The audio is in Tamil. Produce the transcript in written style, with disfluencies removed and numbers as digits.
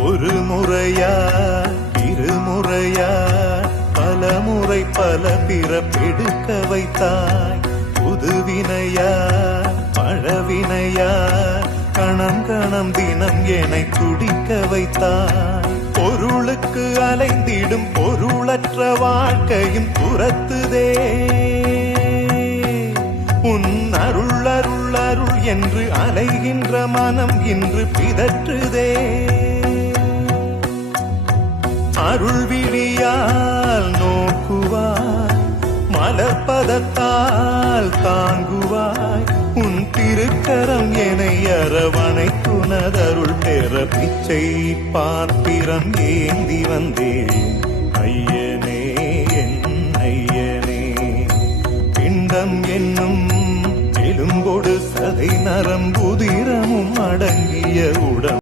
ஒரு முறையா இருமுறையா பல முறை பல பிறப்பெடுக்க வைத்தாய். புதுவினையா பழவினையா கணம் கணம் தினம் என்னை துடிக்க வைத்தாய். பொருளுக்கு அலைந்திடும் பொருளற்ற வாழ்க்கையும் துரத்துதே. உன் அருள் அருள் அருள் என்று அலைகின்ற மனம் இன்று பிதற்றுதே. அருள் விழியால் நோக்குவாய், மலர்பதத்தால் தாங்குவாய். உன் திருக்கரம் என்னை அரவணைத்துனதருள் பெற பிச்சை பாத்திரம் ஏந்தி வந்தேன். ஐயனே என் ஐயனே, பிண்டம் என்னும் எலும்பொடு சதை நரம்புதிரமும் அடங்கிய உடம்பு